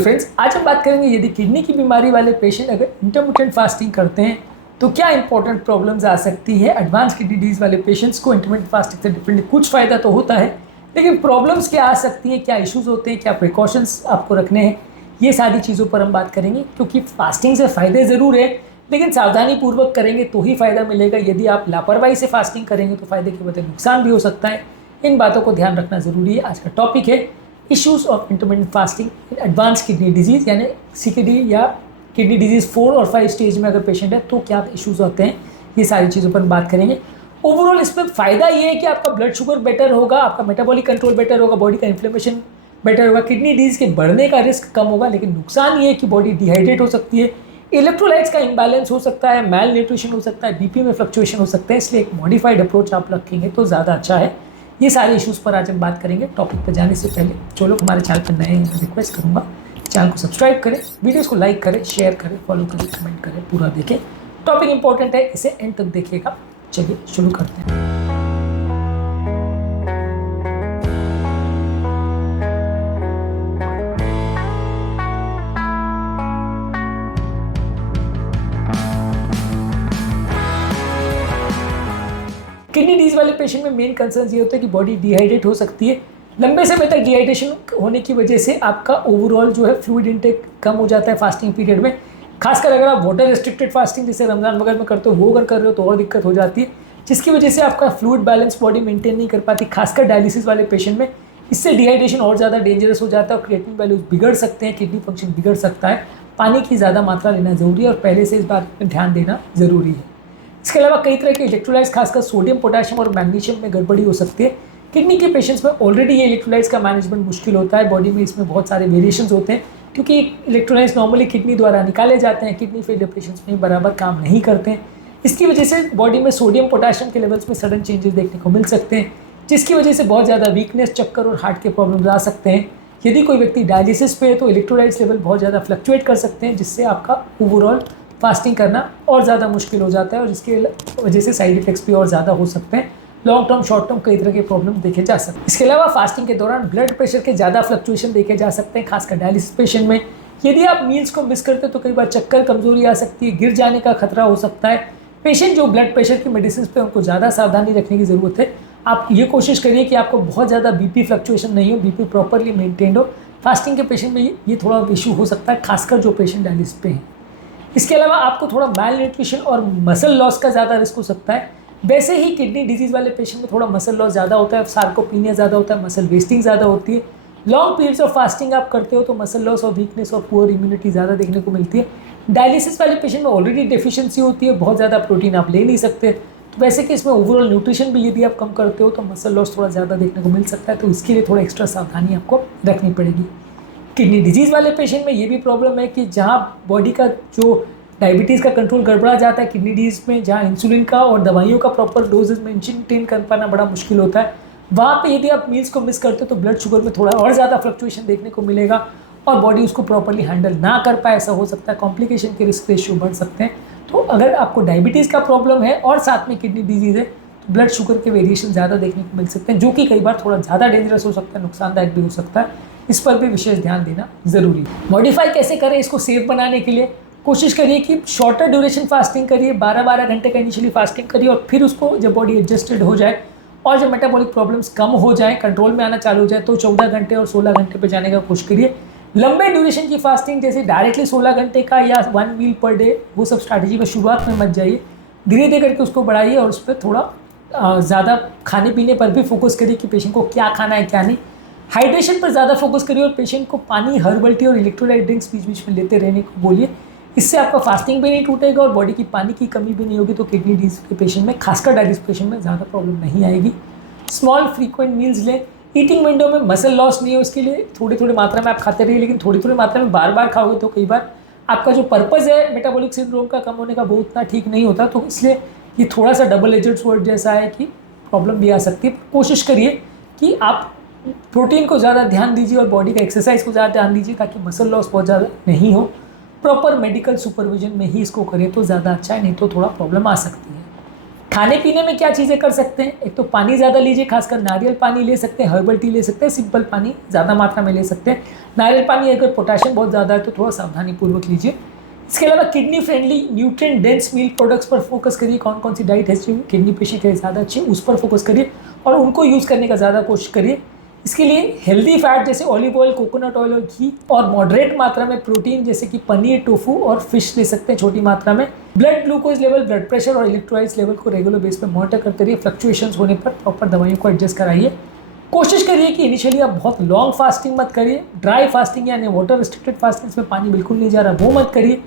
Hello friends, आज हम बात करेंगे यदि किडनी की बीमारी वाले पेशेंट अगर इंटरमिटेंट फास्टिंग करते हैं तो क्या इंपॉर्टेंट प्रॉब्लम्स आ सकती है। एडवांस किडनी डिजीज वाले पेशेंट्स को इंटरमिटेंट फास्टिंग से डिफरेंट कुछ फ़ायदा तो होता है, लेकिन प्रॉब्लम्स क्या आ सकती है, क्या इश्यूज होते हैं, क्या प्रिकॉशंस आपको रखने हैं, ये सारी चीज़ों पर हम बात करेंगे। क्योंकि फास्टिंग से फ़ायदे ज़रूर है, लेकिन सावधानी पूर्वक करेंगे तो ही फ़ायदा मिलेगा। यदि आप लापरवाही से फास्टिंग करेंगे तो फ़ायदे की बजाय नुकसान भी हो सकता है। इन बातों को ध्यान रखना ज़रूरी है। आज का टॉपिक है issues of intermittent fasting in advance kidney disease, यानी सीकेडी या किडनी डिजीज़ 4 और 5 स्टेज में अगर पेशेंट है तो क्या इश्यूज होते हैं, ये सारी चीज़ों पर बात करेंगे। ओवरऑल इसमें फ़ायदा ये है कि आपका ब्लड शुगर बेटर होगा, आपका मेटाबॉलिक कंट्रोल बेटर होगा, बॉडी का इन्फ्लेमेशन बेटर होगा, किडनी डिजीज़ के बढ़ने का रिस्क कम होगा। लेकिन नुकसान ये है कि बॉडी डिहाइड्रेट हो सकती है, इलेक्ट्रोलाइट्स का इंबैलेंस हो सकता है, मैल न्यूट्रिशन हो सकता है, बीपी में फ्लक्चुएशन हो सकते हैं। इसलिए एक मॉडिफाइड अप्रोच आप रखेंगे तो ज़्यादा अच्छा है। ये सारे इश्यूज पर आज हम बात करेंगे। टॉपिक पर जाने से पहले जो लोग हमारे चैनल पर नए हैं, रिक्वेस्ट करूंगा चैनल को सब्सक्राइब करें, वीडियोस को लाइक करें, शेयर करें, फॉलो करें, कमेंट करें, पूरा देखें। टॉपिक इंपॉर्टेंट है, इसे एंड तक देखिएगा। चलिए शुरू करते हैं। किडनी डिजीज वाले पेशेंट में मेन कंसर्न ये होता है कि बॉडी डिहाइड्रेट हो सकती है। लंबे समय तक डिहाइड्रेशन होने की वजह से आपका ओवरऑल जो है फ्लूइड इंटेक कम हो जाता है फास्टिंग पीरियड में। खासकर अगर आप वाटर रिस्ट्रिक्टेड फास्टिंग जैसे रमजान वगैरह में करते हो, वो अगर कर रहे हो तो और दिक्कत हो जाती है, जिसकी वजह से आपका फ्लूइड बैलेंस बॉडी मेंटेन नहीं कर पाती। खासकर डायलिसिस वाले पेशेंट में इससे डिहाइड्रेशन और ज़्यादा डेंजरस हो जाता है और क्रिएटिनिन वैल्यूज बिगड़ सकते हैं, किडनी फंक्शन बिगड़ सकता है। पानी की ज़्यादा मात्रा लेना ज़रूरी है और पहले से इस बात पर ध्यान देना ज़रूरी है। इसके अलावा कई तरह के इलेक्ट्रोलाइट्स, खासकर सोडियम, पोटेशियम और मैग्नीशियम में गड़बड़ी हो सकती है। किडनी के पेशेंट्स में ऑलरेडी ये इलेक्ट्रोलाइट्स का मैनेजमेंट मुश्किल होता है। बॉडी में इसमें बहुत सारे वेरिएशंस होते हैं क्योंकि इलेक्ट्रोलाइट्स नॉर्मली किडनी द्वारा निकाले जाते हैं, किडनी फेलियर पेशेंट्स में बराबर काम नहीं करते हैं। इसकी वजह से बॉडी में सोडियम, पोटेशियम के लेवल्स में सडन चेंजेस देखने को मिल सकते हैं, जिसकी वजह से बहुत ज़्यादा वीकनेस, चक्कर और हार्ट के प्रॉब्लम्स आ सकते हैं। यदि कोई व्यक्ति डायलिसिस पे है तो इलेक्ट्रोलाइट्स लेवल बहुत ज़्यादा फ्लक्चुएट कर सकते हैं, जिससे आपका ओवरऑल फास्टिंग करना और ज़्यादा मुश्किल हो जाता है और जिसकी वजह से साइड इफेक्ट्स भी और ज़्यादा हो सकते हैं। लॉन्ग टर्म, शॉर्ट टर्म कई तरह के प्रॉब्लम देखे जा सकते हैं। इसके अलावा फास्टिंग के दौरान ब्लड प्रेशर के ज़्यादा फ्लक्चुएशन देखे जा सकते हैं, खासकर डायलिसिस पेशेंट में। यदि आप मील्स को मिस करते हैं तो कई बार चक्कर, कमजोरी आ सकती है, गिर जाने का खतरा हो सकता है। पेशेंट जो ब्लड प्रेशर की मेडिसिन पे उनको ज़्यादा सावधानी रखने की ज़रूरत है। आप ये कोशिश करिए कि आपको बहुत ज़्यादा बीपी फ्लक्चुएशन नहीं हो, बीपी प्रॉपरली मेंटेन्ड हो। फास्टिंग के पेशेंट में ये थोड़ा इशू हो सकता है, खासकर जो पेशेंट डायलिसिस पे हैं। इसके अलावा आपको थोड़ा मैल न्यूट्रिशन और मसल लॉस का ज़्यादा रिस्क हो सकता है। वैसे ही किडनी डिजीज़ वाले पेशेंट में थोड़ा मसल लॉस ज़्यादा होता है, सार्कोपीनिया ज़्यादा होता है, मसल वेस्टिंग ज़्यादा होती है। लॉन्ग पीरियड्स ऑफ फास्टिंग आप करते हो तो मसल लॉस और वीकनेस और पुअर इम्यूनिटी ज़्यादा देखने को मिलती है। डायलिसिस वाले पेशेंट में ऑलरेडी डेफिशिएंसी होती है, बहुत ज़्यादा प्रोटीन आप ले नहीं सकते, तो वैसे कि इसमें ओवरऑल न्यूट्रिशन भी यदि आप कम करते हो तो मसल लॉस थोड़ा ज़्यादा देखने को मिल सकता है। तो इसके लिए थोड़ा एक्स्ट्रा सावधानी आपको रखनी पड़ेगी। किडनी डिजीज़ वाले पेशेंट में ये भी प्रॉब्लम है कि जहाँ बॉडी का जो डायबिटीज़ का कंट्रोल गड़बड़ा जाता है किडनी डिजीज़ में, जहाँ इंसुलिन का और दवाइयों का प्रॉपर डोजेज मेंटेन कर पाना बड़ा मुश्किल होता है, वहाँ पे यदि आप मील्स को मिस करते हो तो ब्लड शुगर में थोड़ा और ज़्यादा फ्लक्चुएशन देखने को मिलेगा और बॉडी उसको प्रॉपरली हैंडल ना कर पाए, ऐसा हो सकता है। कॉम्प्लिकेशन के रिस्क रेशियो बढ़ सकते हैं। तो अगर आपको डायबिटीज़ का प्रॉब्लम है और साथ में किडनी डिजीज़ है तो ब्लड शुगर के वेरिएशन ज़्यादा देखने को मिल सकते हैं, जो कि कई बार थोड़ा ज़्यादा डेंजरस हो सकता है, नुकसानदायक भी हो सकता है। इस पर भी विशेष ध्यान देना ज़रूरी है। मॉडिफाई कैसे करें इसको सेफ बनाने के लिए? कोशिश करिए कि शॉर्टर ड्यूरेशन फास्टिंग करिए, 12-12 घंटे का इनिशियली फास्टिंग करिए और फिर उसको जब बॉडी एडजस्टेड हो जाए और जब मेटाबॉलिक प्रॉब्लम्स कम हो जाए, कंट्रोल में आना चालू हो जाए तो 14 घंटे और 16 घंटे पे जाने का कोशिश करिए। लंबे ड्यूरेशन की फास्टिंग जैसे डायरेक्टली 16 घंटे का या 1 मील पर डे, वो सब स्ट्रैटेजी में शुरुआत में मत जाइए। धीरे धीरे करके उसको बढ़ाइए और उस पर थोड़ा ज़्यादा खाने पीने पर भी फोकस करिए कि पेशेंट को क्या खाना है क्या नहीं। हाइड्रेशन पर ज़्यादा फोकस करिए और पेशेंट को पानी, हर्बल टी और इलेक्ट्रोलाइट ड्रिंक्स बीच बीच में लेते रहने को बोलिए। इससे आपका फास्टिंग भी नहीं टूटेगा और बॉडी की पानी की कमी भी नहीं होगी, तो किडनी डिजीज के पेशेंट में, खासकर डायलिसिस पेशेंट में ज़्यादा प्रॉब्लम नहीं आएगी। स्मॉल फ्रीक्वेंट मील्स लें। ईटिंग विंडो में मसल लॉस नहीं हो, इसके लिए थोड़ी थोड़ी मात्रा में आप खाते रहिए, लेकिन थोड़ी थोड़ी मात्रा में बार बार खाओगे तो कई बार आपका जो पर्पज़ है मेटाबॉलिक सिंड्रोम का कम होने का वो उतना ठीक नहीं होता। तो इसलिए ये थोड़ा सा डबल एजेड स्वॉर्ड जैसा है कि प्रॉब्लम भी आ सकती है। कोशिश करिए कि आप प्रोटीन को ज़्यादा ध्यान दीजिए और बॉडी का एक्सरसाइज को ज़्यादा ध्यान दीजिए ताकि मसल लॉस बहुत ज़्यादा नहीं हो। प्रॉपर मेडिकल सुपरविजन में ही इसको करें तो ज़्यादा अच्छा है, नहीं तो थोड़ा प्रॉब्लम आ सकती है। खाने पीने में क्या चीज़ें कर सकते हैं, एक तो पानी ज़्यादा लीजिए, खासकर नारियल पानी ले सकते हैं, हर्बल टी ले सकते हैं, सिंपल पानी ज़्यादा मात्रा में ले सकते हैं। नारियल पानी अगर पोटेशियम बहुत ज़्यादा है तो थोड़ा सावधानी पूर्वक लीजिए। इसके अलावा किडनी फ्रेंडली न्यूट्रिएंट डेंस मील प्रोडक्ट्स पर फोकस करिए। कौन कौन सी डाइट है किडनी पेशेंट के लिए ज़्यादा अच्छी, उस पर फोकस करिए और उनको यूज़ करने का ज़्यादा कोशिश करिए। इसके लिए हेल्दी फैट जैसे ऑलिव ऑयल, कोकोनट ऑयल और घी, और मॉडरेट मात्रा में प्रोटीन जैसे कि पनीर, टोफू और फिश ले सकते हैं छोटी मात्रा में। Blood glucose level, blood pressure और इलेक्ट्रोलाइट्स लेवल को रेगुलर बेस पर मॉनिटर करते रहिए। फ्लक्चुएशंस होने पर प्रॉपर दवाइयों को एडजस्ट कराइए। कोशिश करिए कि इनिशियली आप बहुत लॉन्ग फास्टिंग मत करिए। ड्राई फास्टिंग यानी वाटर रिस्ट्रिक्टेड फास्टिंग, इसमें पानी बिल्कुल नहीं जा रहा, वो मत करिए।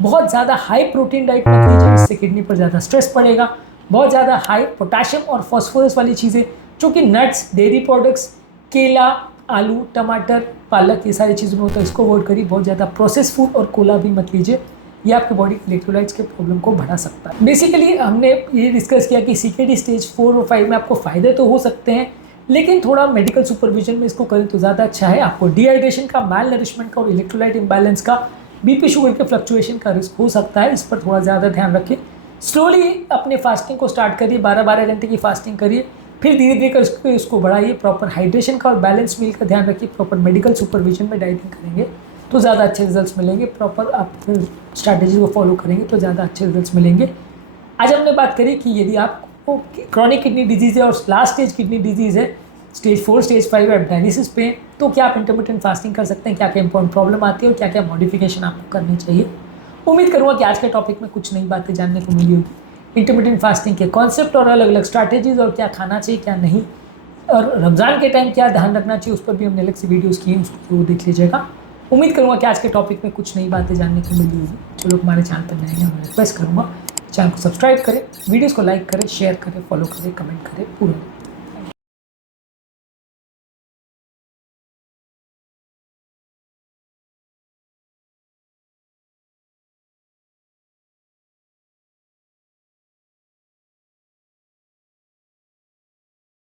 बहुत ज़्यादा हाई प्रोटीन डाइट मत लीजिए, इससे किडनी पर ज़्यादा स्ट्रेस पड़ेगा। बहुत ज़्यादा हाई पोटेशियम और फॉस्फोरस वाली चीज़ें, जो कि नट्स, डेयरी प्रोडक्ट्स, केला, आलू, टमाटर, पालक, ये सारी चीज़ों में होता है, इसको अवॉइड करिए। बहुत ज़्यादा प्रोसेस फूड और कोला भी मत लीजिए, ये आपके बॉडी के इलेक्ट्रोलाइट्स के प्रॉब्लम को बढ़ा सकता है। बेसिकली हमने ये डिस्कस किया कि CKD स्टेज 4 और 5 में आपको फ़ायदे तो हो सकते हैं, लेकिन थोड़ा मेडिकल सुपरविजन में इसको करें तो ज़्यादा अच्छा है। आपको डिहाइड्रेशन का, माल नरिशमेंट का और इलेक्ट्रोलाइट इम्बैलेंस का, BP शुगर के फ्लक्चुएशन का रिस्क हो सकता है, इस पर थोड़ा ज़्यादा ध्यान रखिए। स्लोली अपने फास्टिंग को स्टार्ट करिए, 12-12 घंटे की फास्टिंग करिए, फिर धीरे धीरे कर उसको बढ़ाइए। प्रॉपर हाइड्रेशन का और बैलेंस मील का ध्यान रखिए। प्रॉपर मेडिकल सुपरविजन में डाइटिंग करेंगे तो ज़्यादा अच्छे रिजल्ट्स मिलेंगे। प्रॉपर आप स्ट्रैटेजी को फॉलो करेंगे तो ज़्यादा अच्छे रिजल्ट्स मिलेंगे। आज हमने बात करी कि यदि आपको क्रॉनिक किडनी डिजीज़ है और लास्ट स्टेज किडनी डिजीज़ है, स्टेज 4, स्टेज 5 आप डायलिसिस पे, तो क्या आप इंटरमिटेंट फास्टिंग कर सकते हैं, क्या क्या इंपॉर्टेंट प्रॉब्लम आती है और क्या क्या मॉडिफिकेशन आपको करनी चाहिए। उम्मीद करूँगा कि आज के टॉपिक में कुछ नई बातें जानने को मिली होगी। इंटरमिटेंट फास्टिंग के कॉन्सेप्ट और अलग अलग स्ट्रैटेजीज और क्या खाना चाहिए क्या नहीं, और रमज़ान के टाइम क्या ध्यान रखना चाहिए, उस पर भी हमने अलग से वीडियोज़ किए हैं, उसको देख लीजिएगा। उम्मीद करूँगा कि आज के टॉपिक में कुछ नई बातें जानने को मिली होगी। जो लोग हमारे चैनल पर नए हैं, मैं रिक्वेस्ट करूँगा चैनल को सब्सक्राइब करें, वीडियोज़ को लाइक करें, शेयर करें, फॉलो करें, कमेंट करें पूरा।